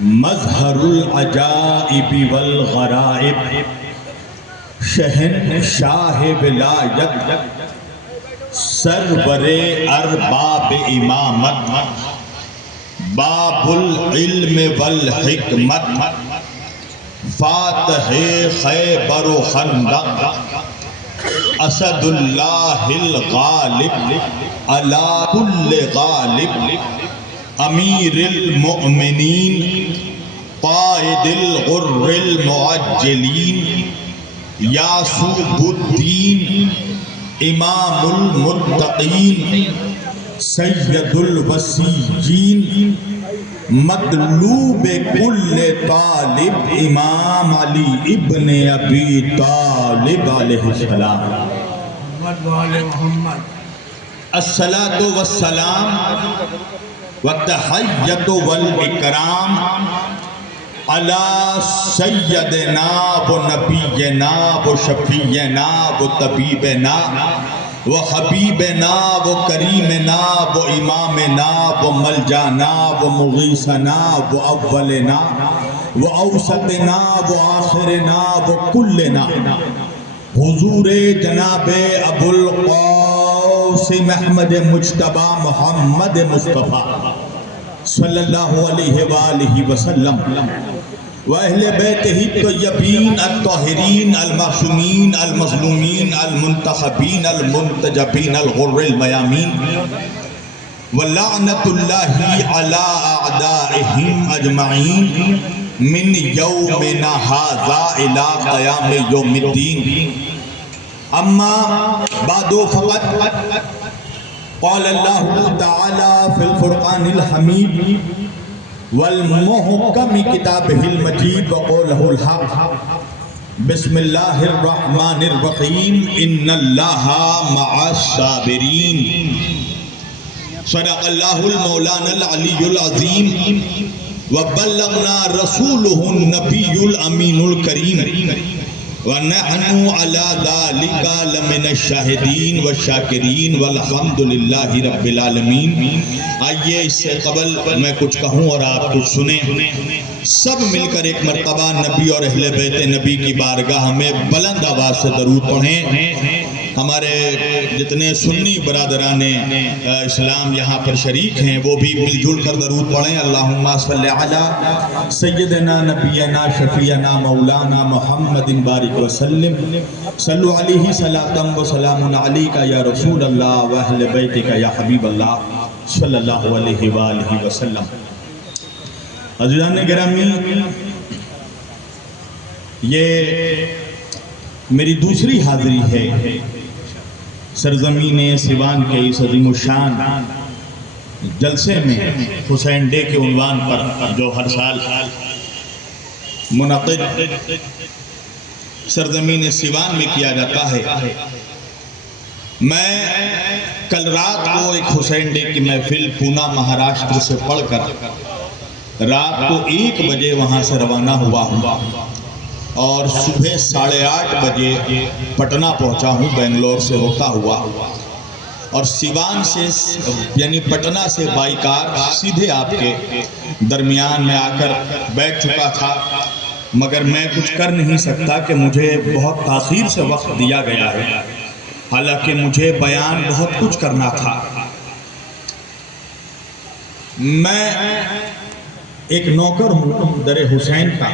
مظہر العجائب والغرائب شہنشاہ ولایت سرور ارباب امامت باب العلم والحکمت فاتح خیبر و خندق اسد اللہ الغالب علی کل غالب امیر المؤمنین قائد الغر المعجلین یاسوب الدین امام المتقین سید الوسیین مطلوب کل طالب امام علی ابن ابی طالب علیہ السلام الصلاۃ والسلام والتحیۃ والاکرام علی سیدنا و نبینا و شفیعنا و طبیبنا و حبیبنا و کریمنا و امامنا و ملجانا و مغیثنا و اولنا و اوسطنا و آخرنا و کلنا حضور جناب ابو القاسم احمد مجتبی محمد مصطفیٰ صلی اللہ علیہ وآلہ وسلم وأہل بیتہ الطیبین الطاہرین المعصومین المظلومین المنتخبین المنتجبین الغر المیامین ولعنۃ اللہ علی اعدائہم اجمعین من یومنا ھذا الی قیام یوم الدین اما بعد فقط قال اللہ تعالی فی الفرقان الحمید والمحکم کتابہ المجید وقولہ الحق بسم اللہ الرحمن الرحیم ان اللہ مع الصابرین صدق اللہ المولانا العلی العظیم وبلغنا رسولہ النبی الامین الکریم وَنَحْنُ عَلَى ذَلِكَ لَمِنَ الشَّاهِدِينَ وَالشَّاكِرِينَ وَالْحَمْدُ لِلَّهِ رَبِّ الْعَالَمِينَ۔ آئیے اس سے قبل میں کچھ کہوں اور آپ کچھ سنیں۔ سب مل کر ایک مرتبہ نبی اور اہل بیت نبی کی بارگاہ میں بلند آواز سے درود پڑھیں۔ ہمارے جتنے سنی برادران اسلام یہاں پر شریک ہیں وہ بھی مل جل کر درود پڑھیں۔ اللہم صلی علی سیدنا نبینا شفیعنا مولانا محمد بارک وسلم صلو علیہ صلاۃ و سلام علیکہ یا رسول اللہ و اہل بیتک یا حبیب اللہ صلی اللہ علیہ وآلہ وسلم۔ عزیزان گرامی، یہ میری دوسری حاضری ہے سرزمین سیوان کے اس عظیم الشان جلسے میں حسین ڈے کے عنوان پر جو ہر سال منعقد سرزمین سیوان میں کیا جاتا ہے۔ میں کل رات کو ایک حسین ڈے کی محفل پونا مہاراشٹر سے پڑھ کر رات کو 1 بجے وہاں سے روانہ ہوا ہوں اور صبح 8:30 بجے پٹنہ پہنچا ہوں بنگلور سے ہوتا ہوا، اور سیوان سے یعنی پٹنہ سے بائی کار سیدھے آپ کے درمیان میں آ کر بیٹھ چکا تھا، مگر میں کچھ کر نہیں سکتا کہ مجھے بہت تاخیر سے وقت دیا گیا ہے، حالانکہ مجھے بیان بہت کچھ کرنا تھا۔ میں ایک نوکر ہوں در حسین کا،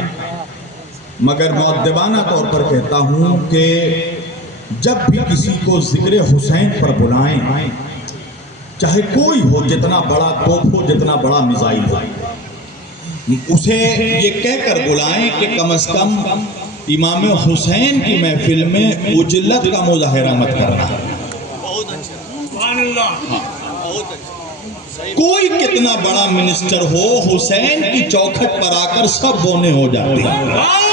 مگر مؤدبانہ طور پر کہتا ہوں کہ جب بھی کسی کو ذکر حسین پر بلائیں، چاہے کوئی ہو، جتنا بڑا توپ ہو، جتنا بڑا میزائل ہو، اسے یہ کہہ کر بلائیں کہ کم از کم امام حسین کی محفل میں اجلت کا مظاہرہ مت کرنا۔ کوئی کتنا بڑا منسٹر ہو، حسین کی چوکھٹ پر آ کر سب بونے ہو جاتے ہیں۔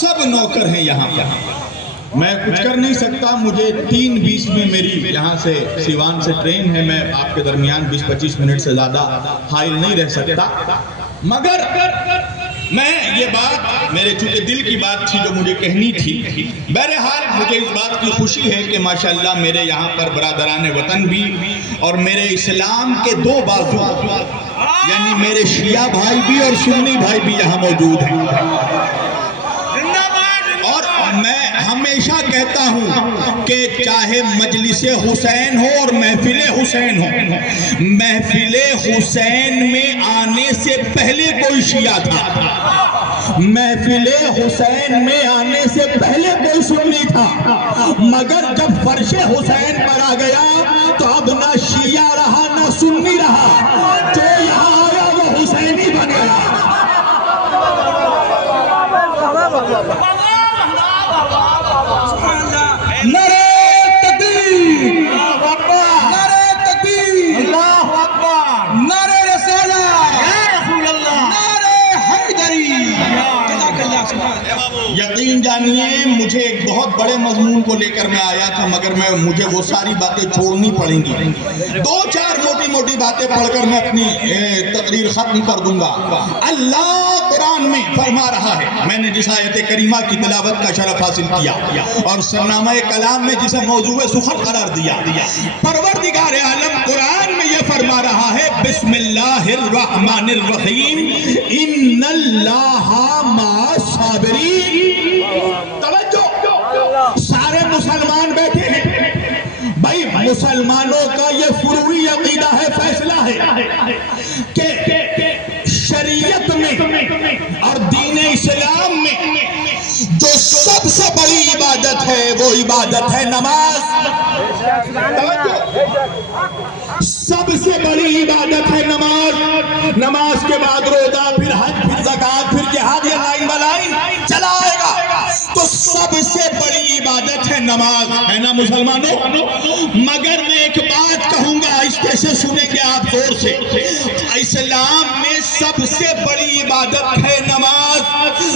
سب نوکر ہیں یہاں پر، میں کچھ کر نہیں سکتا۔ مجھے 3:20 میں میری یہاں سے سیوان سے ٹرین ہے، میں آپ کے درمیان 20-25 منٹ سے زیادہ حائل نہیں رہ سکتا، مگر میں یہ بات میرے چونکہ دل کی بات تھی جو مجھے کہنی تھی. بہرحال مجھے اس بات کی خوشی ہے کہ ماشاءاللہ میرے یہاں پر برادران وطن بھی اور میرے اسلام کے دو بازو یعنی میرے شیعہ بھائی بھی اور سنی بھائی بھی یہاں موجود ہیں. اور میں ہمیشہ کہتا ہوں کہ چاہے مجلس حسین ہو اور محفل حسین ہو، محفل حسین میں آنے سے پہلے کوئی شیعہ تھا، محفل حسین میں آنے سے پہلے کوئی سنی تھا، مگر جب فرش حسین پر آ گیا تو اب نہ شیعہ رہا نہ سنی رہا، جو یہاں آیا وہ حسینی بن گیا. نعرہ تکبیر، نعرہ تکبیر، اللہ اکبر، نعرہ رسالت، یا رسول اللہ، نعرہ حیدری. یقین جانیے مجھے ایک بہت بڑے مضمون کو لے کر میں آیا تھا، مگر مجھے وہ ساری باتیں چھوڑنی پڑیں گی. دو چار موٹی موٹی باتیں پڑھ کر میں اپنی تقریر ختم کر دوں گا. اللہ قرآن میں فرما رہا ہے، میں نے جس آیت کریمہ کی تلاوت کا شرف حاصل کیا اور سرنامہ کلام میں جسے موضوع سخن قرار دیا، پروردگار عالم قرآن میں یہ فرما رہا ہے بسم اللہ الرحمن الرحیم ان اللہ مع الصابرین. توجہ، سارے مسلمان بیٹھے ہیں بھائی. مسلمانوں کا یہ فروعی عقیدہ ہے، فیصلہ ہے کہ شریعت میں اور دین اسلام میں جو سب سے بڑی عبادت ہے وہ عبادت ہے نماز. سب سے بڑی عبادت ہے نماز. نماز کے بعد روزہ، پھر حج، پھر زکوٰۃ، پھر جہاد، یہ لائن بلائن چلا آئے گا. تو سب سے بڑی عبادت ہے نماز، ہے نا مسلمانوں؟ مگر میں ایک بات کہوں گا، آہستہ سے سنیں گے آپ زور سے. اسلام میں سب سے بڑی عبادت ہے نماز،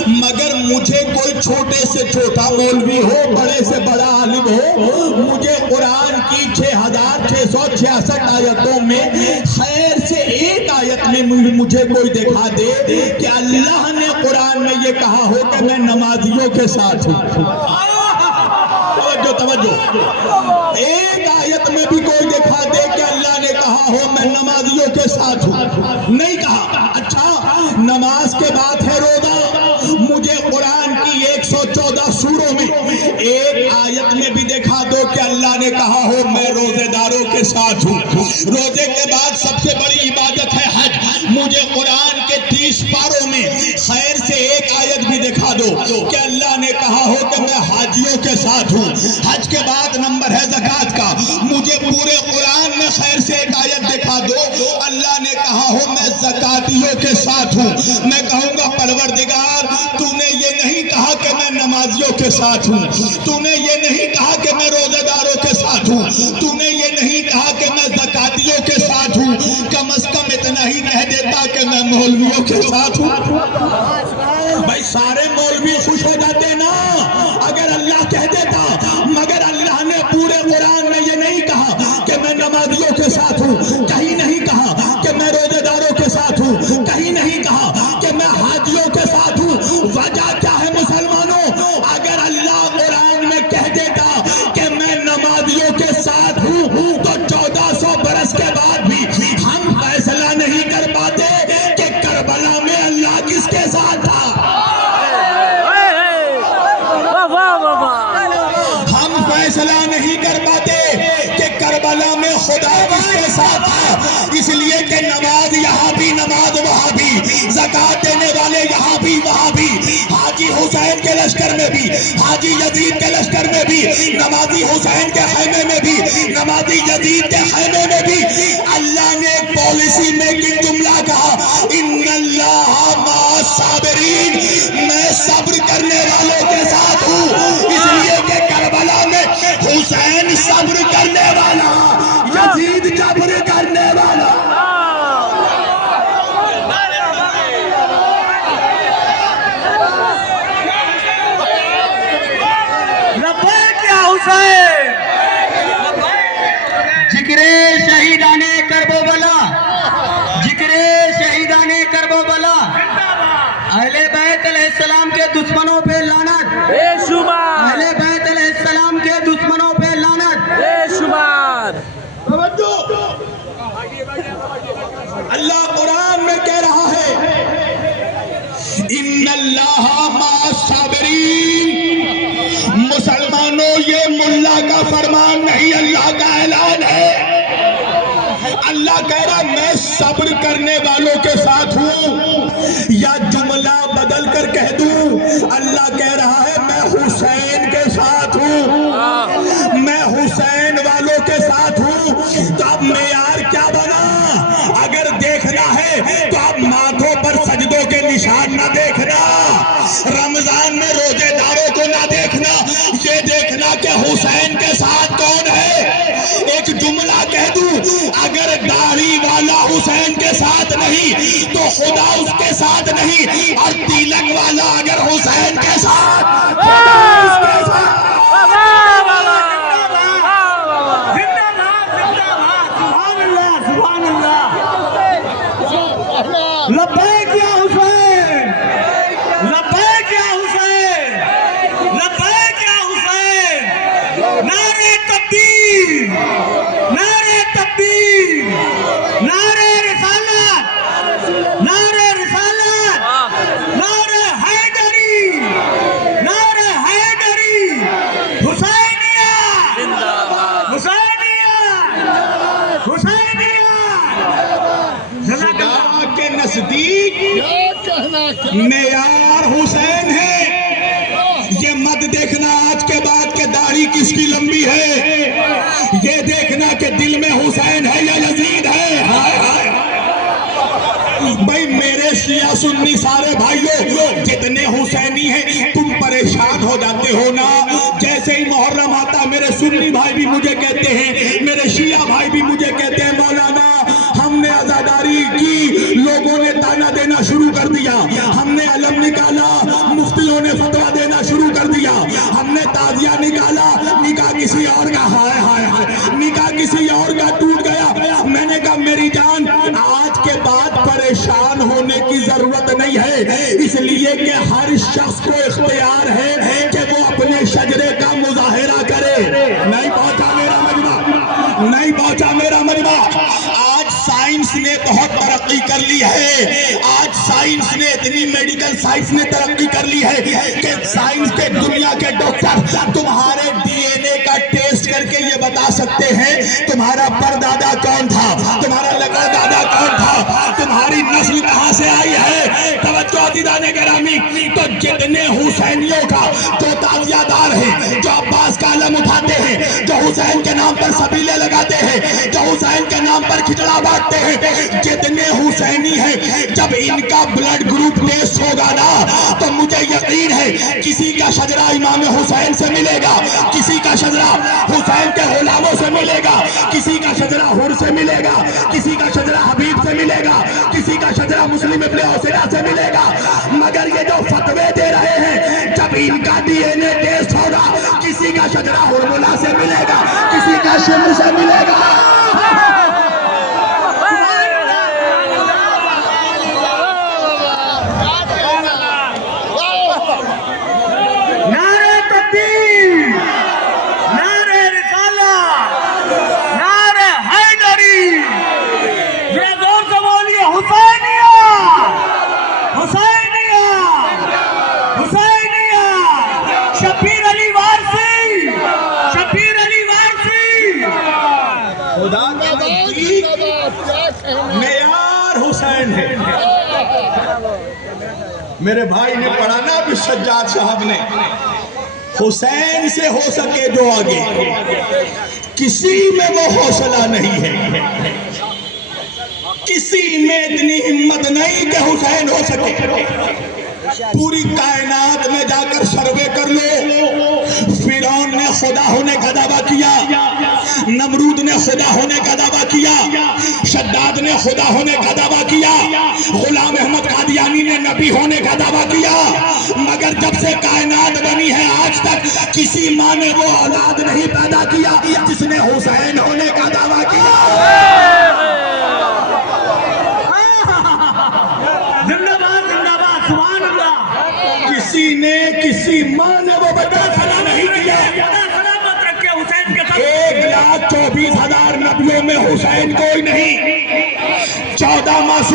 مگر مجھے کوئی چھوٹے سے چھوٹا مولوی ہو، بڑے سے بڑا عالم ہو، مجھے قرآن کی 6666 آیتوں میں خیر سے ایک آیت میں مجھے کوئی دکھا دے کہ اللہ نے قرآن میں یہ کہا ہو کہ میں نمازیوں کے ساتھ ہوں. توجہ، ایک آیت میں بھی کوئی دکھا دے کہ اللہ نے کہا ہو میں نمازیوں کے ساتھ ہوں. نہیں کہا. اچھا، نماز کے بعد ہے روزہ. مجھے قرآن کی 114 سوروں میں ایک آیت میں بھی دکھا دو کہ اللہ نے کہا ہو میں روزے داروں کے ساتھ ہوں. روزے کے بعد سب سے بڑی عبادت ہے حج. مجھے قرآن کے 30 پاروں میں خیر سے ایک آیت بھی دکھا دو کہ اللہ نے کہا ہو کہ میں حاجیوں کے ساتھ ہوں. حج کے بعد نمبر ہے زکوٰۃ کا. مجھے پورے قرآن میں خیر سے ایک آیت دکھا دو اللہ نے کہا ہو میں زکاتیوں کے ساتھ ہوں. میں کہوں گا پروردگار تو نے یہ نہیں کہا کہ میں نمازیوں کے ساتھ ہوں، تو نے یہ نہیں کہا کہ میں روزہ داروں کے ساتھ ہوں، تو نے یہ نہیں کہا کہ میں زکاتیوں کے ساتھ ہوں. کم از کم اتنا ہی کہہ دیتا کہ میں مولویوں کے ساتھ ہوں. بھائی سارے مولوی خوش ہو جاتے نا اگر اللہ کہہ دیتا، مگر اللہ نے پورے قرآن میں یہ نہیں کہا کہ میں نمازیوں کے ساتھ ہوں، کہیں نہیں کہا کہ میں روزے داروں کے ساتھ ہوں، کہیں نہیں کہا کہ میں حاجیوں کے ساتھ ہوں. وجہ کیا ہے مسلمانوں؟ اگر اللہ قرآن میں کہہ دیتا کہ میں نمازیوں کے ساتھ ہوں تو 1400 برس کے بعد بھی ہم فیصلہ نہیں کر پاتے کہ کربلا میں اللہ کس کے ساتھ تھا. ہم فیصلہ نہیں کر پاتے کہ کربلا میں خدا کس کے ساتھ تھا. اس لیے کہ نماز یہاں بھی، نماز وہاں بھی، زکوٰۃ دینے والے یہاں بھی وہاں بھی، حاجی حسین کے لشکر میں بھی، حاجی یزید کے لشکر میں بھی، نمازی حسین کے خیمے میں بھی، نمازی یزید کے خیمے میں بھی. اللہ نے ایک پالیسی میں ایک جملہ کہا ان اللہ مع الصابرین، میں صبر کرنے والوں کے ساتھ ہوں. اس لیے کہ کربلا میں حسین صبر کرنے والا، یزید جبر کرنے والا. ذکر شہید اللہ قرآن میں کہہ رہا ہے ان اللہ مع الصابرین. مسلمانوں یہ ملا کا فرمان نہیں، اللہ کا اعلان ہے. اللہ کہہ رہا میں صبر کرنے والوں کے ساتھ ہوں. یا جملہ بدل کر کہہ دوں، اللہ کہہ رہا ہے میں حسین کے ساتھ ہوں، میں حسین والوں کے ساتھ ہوں. تو اب معیار کیا بنا؟ اگر دیکھنا ہے تو اب ماتھوں پر سجدوں کے نشان نہ دیکھنا، رمضان میں روزے داروں کو نہ دیکھنا، یہ دیکھنا کہ حسین کے ساتھ کون ہے. ایک جملہ کہہ دوں، اگر داڑھی والا حسین کے ساتھ نہیں تو خدا اس کے ساتھ نہیں، اور تیلک والا اگر حسین کے ساتھ خدا اس کے ساتھ. لبیک یا حسین، لبیک یا حسین، لبیک یا حسین. نعرہ تکبیر، نعرہ تکبیر، نعرہ رسالت، نعرہ رسالت، نعرہ حیدری، نعرہ حیدری. حسینیہ، حسینیہ، حسینیہ. خدا کے نزدیک معیار حسین ہے. یہ مت دیکھنا آج کے بعد کہ داڑھی کس کی لمبی ہے، یہ دیکھنا کہ دل میں حسین ہے یا یزید ہے. ہائے ہائے بھائی میرے شیعہ سنی سارے بھائیوں جتنے حسینی ہیں تم پریشان ہو جاتے ہو نا. جیسے ہی محرم آتا میرے سنی بھائی بھی مجھے کہتے ہیں، میرے شیعہ بھائی بھی مجھے کہتے ہیں مولانا ہم نے عزاداری کی، لوگوں نے تانا دینا شروع کر دیا، ہم نے علم نکالا، مفتیوں نے فتویٰ دینا شروع کر دیا، ہم نے تعزیہ نکالا، نکاح کسی اور کا، ہائے ہائے ہائے نکاح کسی اور کا ٹوٹ گیا. میں نے کہا میری جان آج کے بعد پریشان ہونے کی ضرورت نہیں ہے، اس لیے کہ ہر شخص کو اختیار ہے کہ وہ اپنے شجرے کا مظاہرہ کرے. نہیں پہنچا میرا مجمع، نہیں پہنچا میرا مجمع. آج سائنس نے بہت ترقی کر لی ہے، آج سائنس نے اتنی میڈیکل سائنس نے ترقی کر لی ہے کہ سائنس کے دنیا کے ڈاکٹر تمہارے ڈی این اے کا ٹیسٹ کر کے یہ بتا سکتے ہیں تمہارا پردادا کون تھا، تمہارا لگڑ دادا کون تھا، تمہاری نسل کہاں سے آئی ہے. توجہ عزیزان گرامی. تو جتنے حسینیوں کا جو تعزیہ دار ہیں، جو عباس کا علم اٹھاتے ہیں، جو حسین کے نام پر سبیلے لگاتے ہیں، جو حسین کے نام پر کھچڑا بانٹتے ہیں، جتنے حسینی ہیں جب ان کا بلڈ گروپ ٹیسٹ ہوگا نا تو مجھے یقین ہے کسی کا شجرہ امام حسین سے ملے گا، کسی کا شجرہ حسین کے غلاموں سے ملے گا، کسی کا شجرہ حر سے ملے گا، کسی کا شجرہ حبیب سے ملے گا، کسی کا شجرہ مسلم ابن حسینہ سے ملے گا. مگر یہ جو فتوے دے رہے ہیں جب ان کا ڈی این اے ٹیسٹ ہوگا کسی کا شجرہ حرملہ سے ملے گا، کسی کا شمع سے ملے گا. نعرہ تکبیر، نعرہ رسالت، نعرہ حیدری. ذرا زور سے بولیے حسینیہ، حسینیہ، حسینیہ. شبیر علی وارثی، شبیر علی وارثی. خدا کا نزدیک معیار حسین ہے. میرے بھائی نے پڑھا نا ابھی سجاد صاحب نے، حسین سے ہو سکے جو آگے، کسی میں وہ حوصلہ نہیں ہے، کسی میں اتنی ہمت نہیں کہ حسین ہو سکے. پوری کائنات میں جا کر سروے کر لو، فرعون نے خدا ہونے کا دعویٰ کیا، نمرود نے خدا ہونے کا دعویٰ کیا، شداد نے خدا ہونے کا دعویٰ کیا، غلام احمد قادیانی نے نبی ہونے کا دعویٰ کیا، مگر جب سے کائنات بنی ہے آج تک کسی ماں نے وہ اولاد نہیں پیدا کیا جس نے حسین ہونے کا دعویٰ کیا. کسی نے کسی ماں نے وہ بیٹا کھڑا نہیں کیا. 1,24,000 نبیوں میں حسین کوئی نہیں.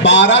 12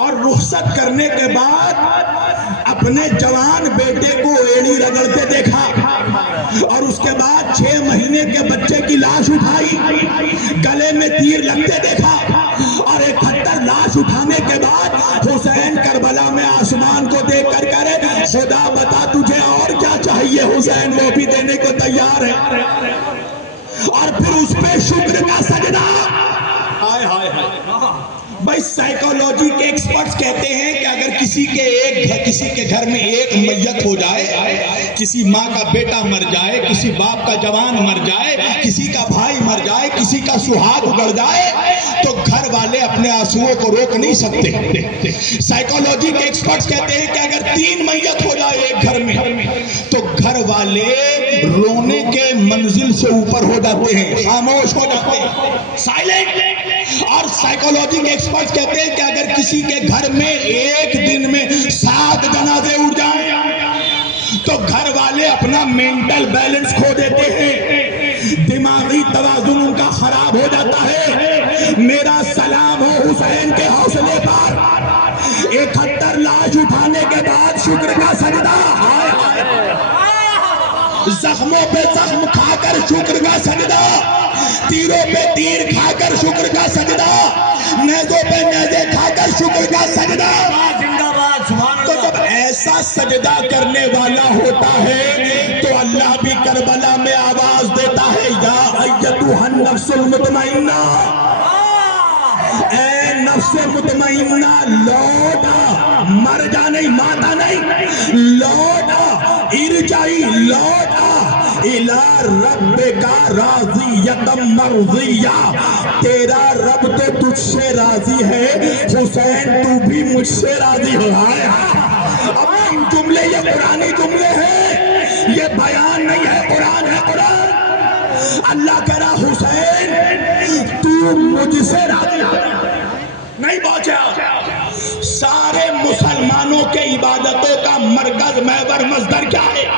اور رخصت کرنے کے بعد اپنے جوان بیٹے کو ایڑی رگڑتے دیکھا، اور اس کے بعد 6 مہینے کے بچے کی لاش اٹھائی، گلے میں تیر لگتے دیکھا، اور 71 لاش اٹھانے کے بعد حسین کربلا میں آسمان کو دیکھ کر کرے خدا بتا تجھے اور کیا چاہیے، حسین وہ بھی دینے کو تیار ہے، اور پھر اس پہ شکر کا سجدہ۔ ہائے ہائے ہائے بھائی، سائیکالوجی کے ایکسپرٹس کہتے ہیں کہ اگر کسی کے گھر میں ایک میت ہو جائے، کسی ماں کا بیٹا مر جائے، کسی باپ کا جوان مر جائے، کسی کا بھائی مر جائے، کسی کا سہاگ اجڑ جائے، تو گھر والے اپنے آنسوؤں کو روک نہیں سکتے۔ سائیکالوجی کے ایکسپرٹس کہتے ہیں کہ اگر 3 میت ہو جائے ایک گھر میں تو گھر والے رونے کے منزل سے اوپر ہو جاتے ہیں، خاموش ہو جاتے ہیں، سائلنٹ۔ اور سائیکالوجی کے ایکسپرٹس کہتے ہیں کہ اگر کسی کے گھر میں ایک دن میں 7 جنازے اٹھ جائیں تو گھر والے اپنا مینٹل بیلنس کھو دیتے ہیں، دماغی توازن ان کا خراب ہو جاتا ہے۔ میرا سلام ہو حسین کے حوصلے پر، 71 لاش اٹھانے کے بعد شکر کا سجدہ، زخموں پہ زخم کھا کر شکر کا سجدہ، تیروں پہ تیر کھا کر شکر کا سجدہ، نیزوں پہ نیزے کھا کر شکر کا سجدہ۔ تو جب ایسا سجدہ کرنے والا ہوتا ہے تو اللہ بھی کربلا میں آواز دیتا ہے، یا ایتھا النفس المطمئنہ، اے نفس مطمئنہ لوٹ آ، مر جا نہیں، ماتا نہیں، لوٹ آ، ارجعی، لوٹ آ الی ربک راضیۃ مرضیہ، تیرا رب تو تجھ سے راضی ہے، حسین تو بھی مجھ سے راضی ہو۔ اب ان جملے یہ قرآنی جملے ہیں، یہ بیان نہیں ہے، قرآن ہے، قرآن۔ اللہ کہہ رہا حسین تو مجھ سے راضی ہو، نہیں پہنچا۔ سارے مسلمانوں کے عبادتوں کا مرکز محور مصدر کیا ہے؟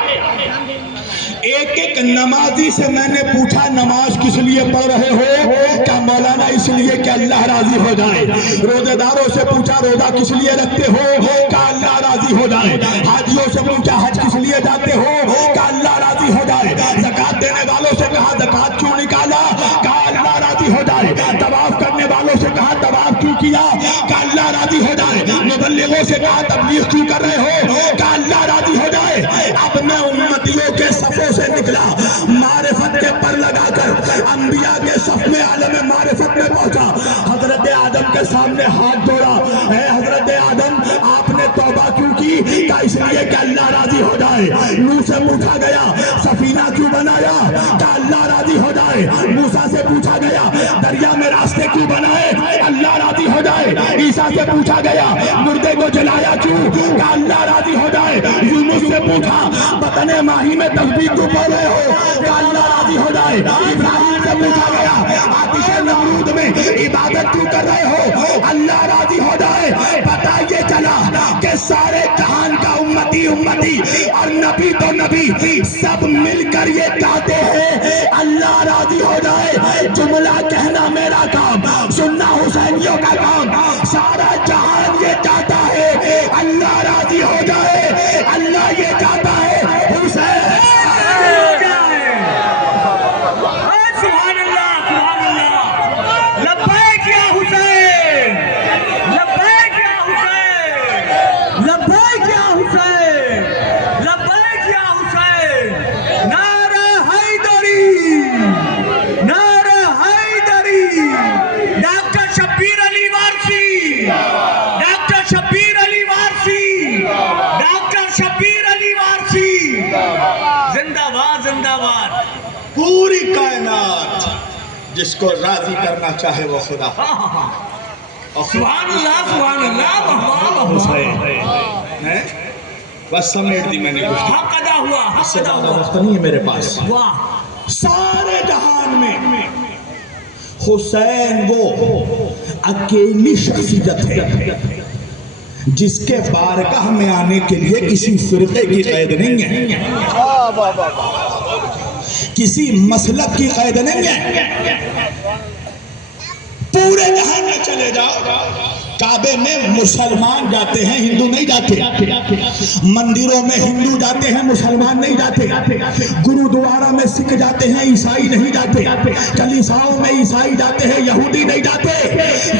ایک نمازی سے میں نے پوچھا نماز کس لیے پڑھ رہے ہو؟ کیا مولانا اس لیے کہ اللہ راضی ہو جائے۔ روزے داروں سے پوچھا روزہ کس لیے رکھتے ہو؟ کیا اللہ راضی ہو جائے۔ حاجیوں سے پوچھا حج کس لیے جاتے ہو؟ کیا اللہ راضی ہو جائے۔ زکوٰۃ دینے والوں سے کہا زکوٰۃ کیوں نکالا؟ کیا اللہ راضی ہو جائے۔ طواف کرنے والوں سے کہا طواف کیوں کیا؟ کیا اللہ راضی ہو جائے۔ مبلغوں سے کہا تبلیغ کیوں کر رہے ہو؟ کیا اللہ راضی ہو جائے۔ اب میں امتیوں کے صفوں سے نکلا، معرفت کے پر لگا کر انبیاء کے صف میں عالم معرفت میں پہنچا، حضرت آدم کے سامنے ہاتھ جوڑا، اے حضرت آدم آپ نے توبہ کیوں کی؟ کیا اس لیے کہ اللہ راضی ہو جائے۔ نوح سے پوچھا گیا سفینہ کیوں بنایا؟ کیا اللہ راضی ہو جائے۔ موسیٰ سے پوچھا گیا دریا میں راستے کیوں بنائے؟ اللہ راضی ہو جائے۔ عیسیٰ سے پوچھا گیا مردے کو جلایا کیوں؟ کیا اللہ راضی ہو جائے۔ یونس سے پوچھا بطن ماہی میں تسبیح کیوں پڑھ رہے ہو؟ کیا اللہ راضی ہو جائے۔ ابراہیم سے پوچھا گیا آتش نمرود میں عبادت کیوں کر رہے ہو؟ اللہ راضی ہو جائے۔ پتہ یہ چلا کہ سارے جہان کا امتی اور نبی تو نبی سب مل کر یہ چاہتے ہیں اللہ راضی ہو جائے۔ جملہ کہنا میرا کام، سننا حسینیوں کا کام، سارا جہان یہ چاہتا ہے اللہ راضی ہو جائے، اللہ یہ چاہتا ہے حسین۔ پوری کائنات جس کو راضی کرنا چاہے وہ خدا۔ سبحان اللہ، سبحان اللہ، حسین بس سمیٹ دی میں نے کچھ، حق ادا ہوا، حق ادا ہوا، وقت نہیں ہے میرے پاس۔ سارے جہان میں حسین وہ اکیلی شخصیت ہے جس کے بارگاہ میں آنے کے لیے کسی فرقے کی قید نہیں ہے، کسی مسلک کی قید نہیں ہے۔ پورے جہان میں چلے جاؤ، کعبے میں مسلمان جاتے ہیں، ہندو نہیں جاتے۔ مندروں میں ہندو جاتے ہیں، مسلمان نہیں جاتے۔ گرودوارا میں سکھ جاتے ہیں، عیسائی نہیں جاتے۔ کلیساؤں میں عیسائی جاتے ہیں، یہودی نہیں جاتے۔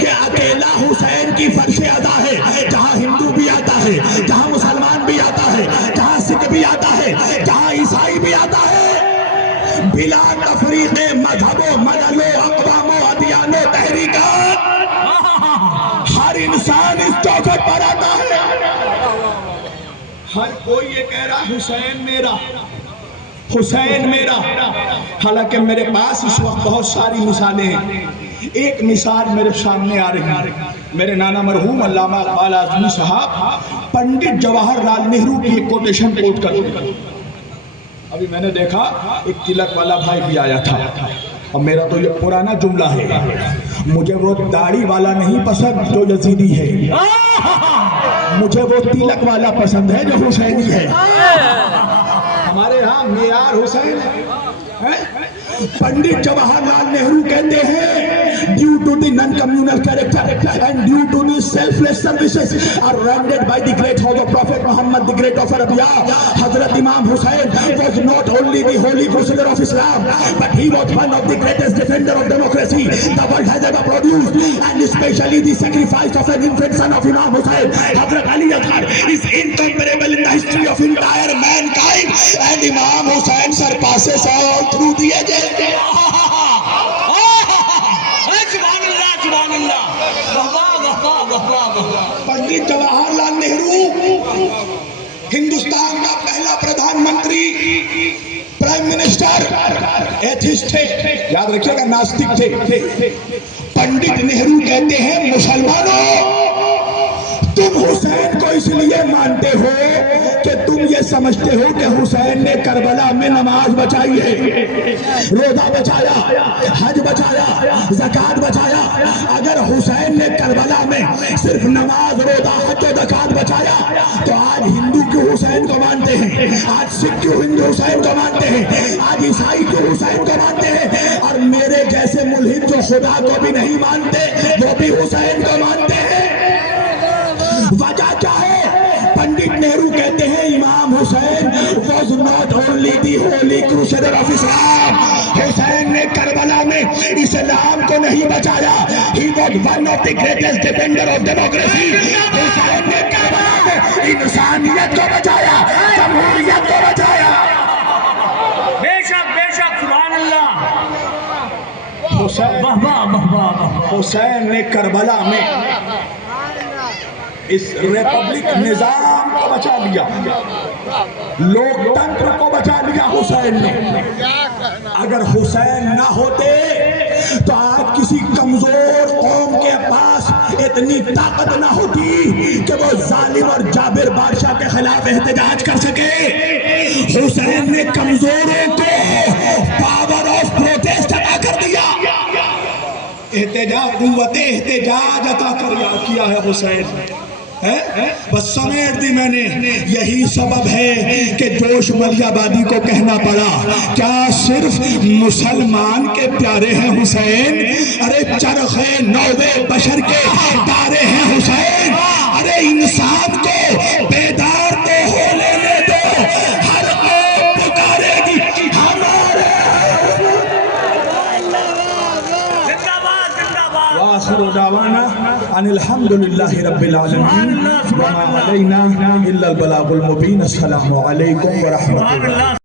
یہ اکیلا حسین کی فرش ادا ہے جہاں ہندو بھی آتا ہے، جہاں مسلمان بھی آتا ہے، جہاں سکھ بھی آتا ہے، جہاں عیسائی بھی آتا ہے، بلا تفریق مذہب و ملل و اقوام و ادیان و تحریکات ہر انسان اس چوکھٹ پر آتا ہے۔ ہر کوئی یہ کہہ رہا حسین میرا، حسین میرا۔ حالانکہ میرے پاس اس وقت بہت ساری مثالیں ہیں۔ ایک مثال میرے سامنے آ رہی ہے، میرے نانا مرحوم علامہ اقبال اعظمی صاحب پنڈت جواہر لال نہرو کی ایک کوٹیشن کوٹ کرتے ہیں۔ ابھی میں نے دیکھا ایک تلک والا بھائی بھی آیا تھا، اب میرا تو یہ پرانا جملہ ہے، مجھے وہ داڑھی والا نہیں پسند جو یزیدی ہے، مجھے وہ تلک والا پسند ہے جو حسینی ہے۔ ہمارے ہاں معیار حسین ہے۔ پنڈت جواہر لال نہرو کہتے ہیں due to the non communal character and due to the selfless services are rendered by the great house of prophet Muhammad the great of انبیاء، حضرت امام حسین was not only the holy crusader of Islam but he was one of the greatest defender of democracy the world has ever produced, and especially the sacrifice of an infant son of Imam Hussain, Hazrat Ali Asghar, is incomparable in the history of entire mankind, and Imam Hussain surpasses all through the ages. Pandit Jawahar Lal Nehru Hindustan کا پہلا Pradhan Mantri, prime minister, atheist تھے، یاد رکھیے گا ناستک تھے۔ پنڈت نہرو کہتے ہیں مسلمانوں تم حسین کو اس لیے مانتے ہو کہ تم یہ سمجھتے ہو کہ حسین نے کربلا میں نماز بچائی ہے، روزہ بچایا، حج بچایا، زکوٰۃ بچایا۔ اگر حسین نے کربلا میں صرف نماز، روزہ، حج و زکوٰۃ بچایا تو آج ہندو کیوں حسین کو مانتے ہیں؟ آج سکھ کیوں ہندو حسین کو مانتے ہیں؟ آج عیسائی کیوں حسین کو مانتے ہیں؟ اور میرے جیسے ملحد جو خدا کو بھی نہیں مانتے وہ بھی حسین کو مانتے ہیں۔ وجہ کیا ہے؟ پنڈت نہرو کہتے ہیں امام حسین was not only the holy crusader of Islam، حسین نے کربلا میں اسلام کو نہیں بچایا، he was one of the greatest defender of democracy، حسین نے کربلا میں انسانیت کو بچایا، جمہوریت کو بچایا۔ بے شک بے شک، سبحان اللہ۔ حسین نے کربلا میں اس ریپبلک نظام کو بچا لیا، لوک تنتر کو بچا لیا حسین نے۔ اگر حسین نہ ہوتے تو آج کسی کمزور قوم کے پاس اتنی طاقت نہ ہوتی کہ وہ ظالم اور جابر بادشاہ کے خلاف احتجاج کر سکے۔ حسین نے کمزوروں کو پاور آف پروٹیسٹ عطا کر دیا، احتجاج، قوت احتجاج عطا کیا ہے حسین۔ بس سمیٹ دی میں نے، یہی سبب ہے کہ جوش ملیح آبادی کو کہنا پڑا کیا صرف مسلمان کے پیارے ہیں حسین؟ ارے چرخ نوے بشر کے تارے ہیں حسین۔ ارے انسان کو بیدار تو ہو لینے دو، ہر قوم پکارے گی ہمارے۔ وآخر دعوانا ان الحمدللہ رب العالمین وما علینا الا البلاغ المبین۔ السلام علیکم ورحمۃ اللہ۔